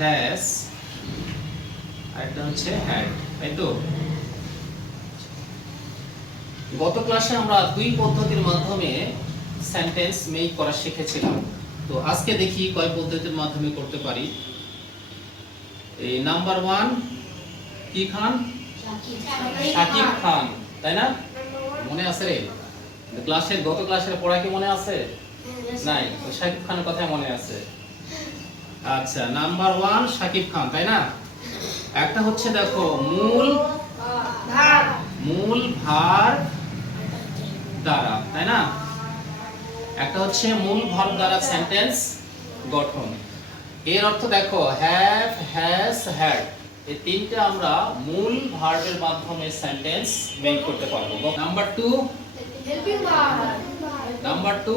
Has, আরেকটা হচ্ছে had, তাই তো? গত ক্লাসে আমরা দুই পদ্ধতির মাধ্যমে সেন্টেন্স মেক করা শিখেছিলাম। তো আজকে দেখি কয় পদ্ধতির মাধ্যমে করতে পারি। এই নাম্বার 1 কি খান? শাকিব খান, তাই না? মনে আছে রে? ক্লাসের গত ক্লাসের পড়া কি মনে আছে? নাই, তো শাকিব খানের কথা মনে আছে। আচ্ছা, নাম্বার 1 শাকিব খান, তাই না? একটা হচ্ছে দেখো মূল ভার দ্বারা, তাই না? একটা হচ্ছে মূল ভার দ্বারা সেন্টেন্স গঠন। এর অর্থ দেখো হ্যাভ, হ্যাজ, হ্যাড, এই তিনটা আমরা মূল ভার্বের মাধ্যমে সেন্টেন্স মেক করতে পারবো। Number 2 helping verb, number 2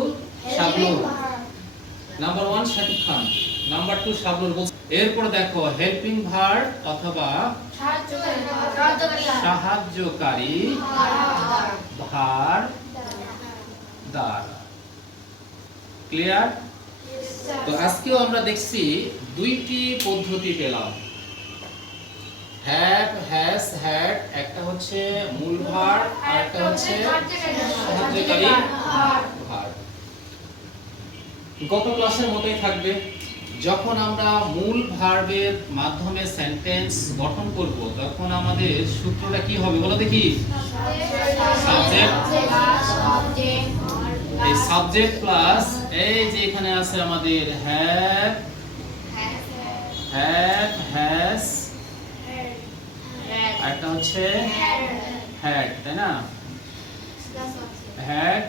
Shabnur, number 1 Shakib Khan, number 2 Shabnur. এরপর দেখো হেল্পিং ভার্ব অথবা সাহায্যকারী ভার দ্বারা। ক্লিয়ার? তো আজকেও আমরা দেখছি দুইটি পদ্ধতি পেলাম, হ্যাভ, হ্যাজ, হ্যাড। একটা হচ্ছে মূল ভার আর একটা হচ্ছে সাহায্যকারী ভার। গত ক্লাসের মতোই থাকবে। যখন আমরা মূল ভার্বের মাধ্যমে সেন্টেন্স গঠন করব তখন আমাদের সূত্রটা কি হবে বলো দেখি? সাবজেক্ট, এই সাবজেক্ট প্লাস এই যে এখানে আছে আমাদের হ্যাভ, হ্যাজ, আর একটা হচ্ছে হ্যাড, তাই না? হ্যাড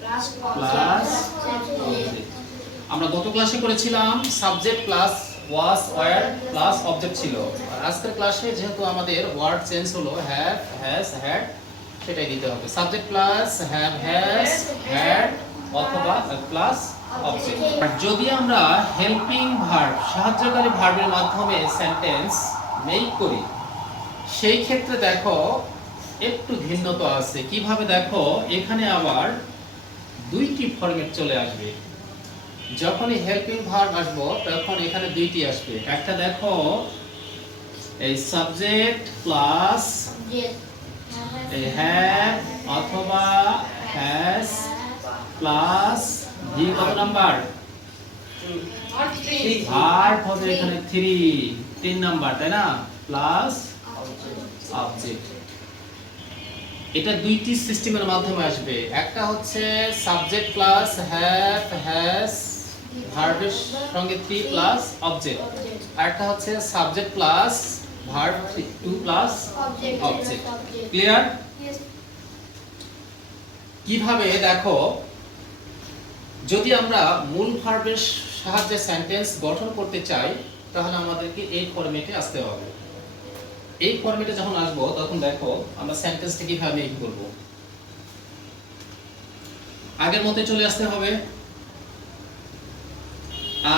প্লাস আমরা গত ক্লাসে করেছিলাম subject plus was, were plus object ছিল। আর আজকের ক্লাসে যেহেতু আমাদের ওয়ার্ড চেঞ্জ হলো হ্যাভ, হ্যাজ, হ্যাড, সেটাই দিতে হবে। Subject plus have, has, had অথবা প্লাস অবজেক্ট। যদি আমরা হেল্পিং ভার্ব, সাহায্যকারী ভার্বের মাধ্যমে সেন্টেন্স মেক করি সেই ক্ষেত্রে দেখো একটু ভিন্নতা আছে। কিভাবে দেখো, এখানে আবার দুইটি ফরম্যাট চলে আসবে। যখনই হেল্পিং ভার্ব আসবো তখন এখানে দুইটি আসবে। একটা দেখো এই সাবজেক্ট প্লাস এই হ্যাভ অথবা হ্যাজ প্লাস ভি, কত নাম্বার? ভার্ব হবে এখানে 3 নাম্বার, তাই না? Plus object. এটা দুইটি সিস্টেমের মাধ্যমে আসবে। একটা হচ্ছে সাবজেক্ট প্লাস হ্যাভ, হ্যাজ, ভার্বের সঙ্গে 3 প্লাস অবজেক্ট। আর একটা হচ্ছে subject plus verb 2 plus object. Clear? কিভাবে দেখো, যদি আমরা মূল ভার্বের সাহায্যে সেন্টেন্স গঠন করতে চাই তাহলে আমাদেরকে এই ফরম্যাটে আসতে হবে। এই ফরম্যাটে যখন আসবো তখন দেখো আমরা সেন্টেন্সটা কিভাবে মেক করব। আগের মতই চলে আসতে হবে।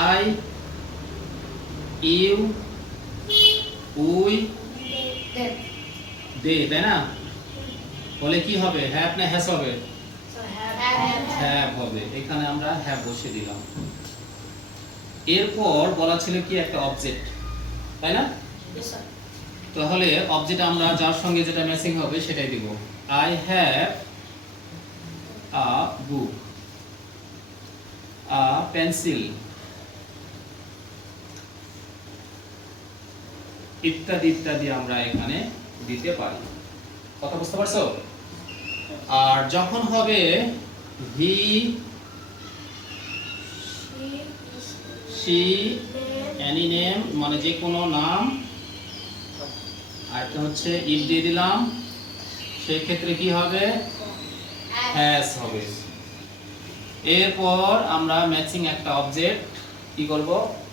আই, ইউ, উই, দে, তাই না? বলে কি হবে? হ্যাভ না হ্যাজ হবে? হ্যাভ হবে। এখানে আমরা হ্যাভ বসিয়ে দিলাম। এরপর বলা ছিল কি একটা অবজেক্ট, তাই না? তাহলে অবজেক্ট আমরা যার সঙ্গে যেটা ম্যাচিং হবে সেটাই দিব। I have a book, a pencil, ইত্যাদি ইত্যাদি আমরা এখানে দিতে পারি। কথা বুঝতে পারছো? আর যখন হবে হি, শি, এনি নেম মানে যে কোনো নাম, আর একটা হচ্ছে ইফ দিয়ে দিলাম, সেই ক্ষেত্রে কি হবে? হ্যাজ হবে। এরপর আমরা ম্যাচিং একটা অবজেক্ট কি করব?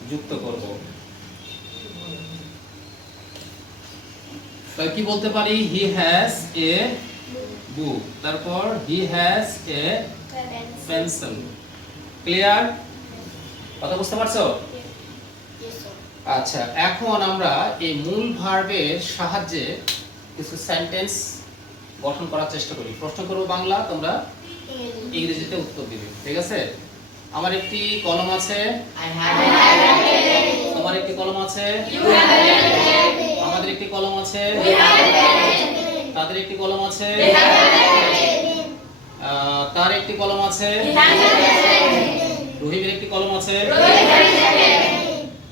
যুক্ত করব। তাই কি বলতে পারি? হি হ্যাজ এ বুক, তারপর he has a pencil. Clear? কথা বুঝতে পারছো? আচ্ছা, এখন আমরা এই মূল ভার্বের সাহায্যে কিছু সেন্টেন্স গঠন করার চেষ্টা করি। প্রশ্ন করব বাংলা, তোমরা ইংরেজিতে উত্তর দিবে, ঠিক আছে? আমার একটি কলম আছে, সবার একটি কলম আছে, আমাদের একটি কলম আছে, তাদের একটি কলম আছে, তার একটি কলম আছে, রহিমের একটি কলম আছে,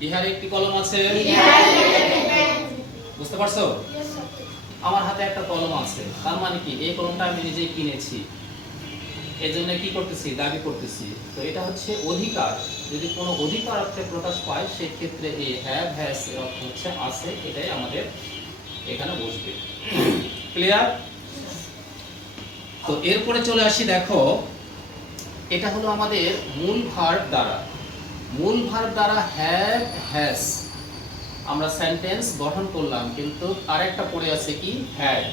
ইহার একটি কলম আছে। বুঝতে পারছো? আমার হাতে একটা কলম আছে, তার মানে কি এই কলমটা আমি নিজেই কিনেছি, এই জন্য কি করতেছি, দাবি করতেছি। তো এটা হচ্ছে অধিকার। যদি কোনো অধিকার অর্থে প্রকাশ পায় সেক্ষেত্রে এই হ্যাভ হ্যাজ এর অর্থ হচ্ছে আছে, এটাই আমাদের এখানে বসবে। ক্লিয়ার? তো এরপরে চলে আসি, দেখো এটা হলো আমাদের মূল ভার্ব দ্বারা। মূল ভার্ব দ্বারা হ্যাভ হ্যাজ আমরা সেন্টেন্স গঠন করলাম, কিন্তু আরেকটা পড়ে আছে কি, হ্যাড।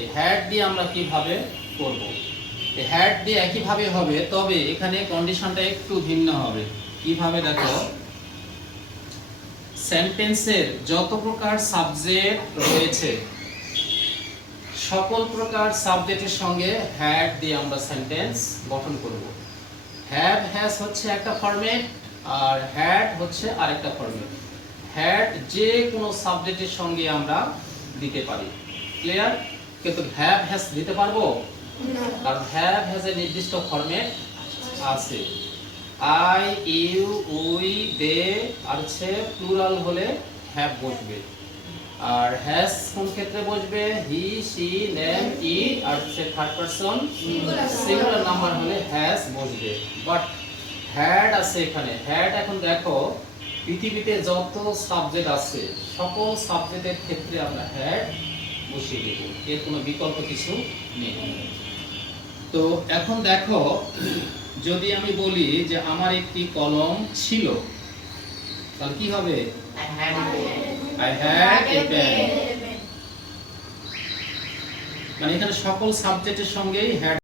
এই হ্যাড দিয়ে আমরা কিভাবে করব? এই হ্যাড দিয়ে একই ভাবে হবে, তবে এখানে কন্ডিশনটা একটু ভিন্ন হবে। কিভাবে দেখো, সেন্টেন্সের যত প্রকার সাবজেক্ট রয়েছে সকল প্রকার সাবজেক্টের সঙ্গে হ্যাড দিয়ে আমরা সেন্টেন্স গঠন করব। হ্যাভ হ্যাজ হচ্ছে একটা ফরম্যাট, আর হ্যাড হচ্ছে আরেকটা ফরম্যাট। হ্যাড যে কোনো সাবজেক্টের সঙ্গে আমরা দিতে পারি। ক্লিয়ার? কিন্তু হ্যাভ হ্যাজ দিতে পারবো না, কারণ হ্যাভ হ্যাজ এর নির্দিষ্ট ফরম্যাট আছে। আই, ইউ, উই, দে আর হচ্ছে প্লুরাল হলে হ্যাভ বসবে, আর হ্যাজ কোন ক্ষেত্রে বসবে, হি, শি, নেম, ইট আর হচ্ছে থার্ড পারসন সিঙ্গুলার নাম্বার হলে হ্যাজ বসবে। বাট হ্যাড আছে এখানে। হ্যাড এখন দেখো পৃথিবীতে যত সাবজেক্ট আছে সকল সাবজেক্টের ক্ষেত্রে আমরা হ্যাড বসিয়ে দেব, এর কোনো বিকল্প কিছু নেই। তো এখন দেখো, যদি আমি বলি যে আমার একটি কলম ছিল, তাহলে কি হবে, I had a pen। মানে এখানে সকল সাবজেক্টের সঙ্গেই হ্যাড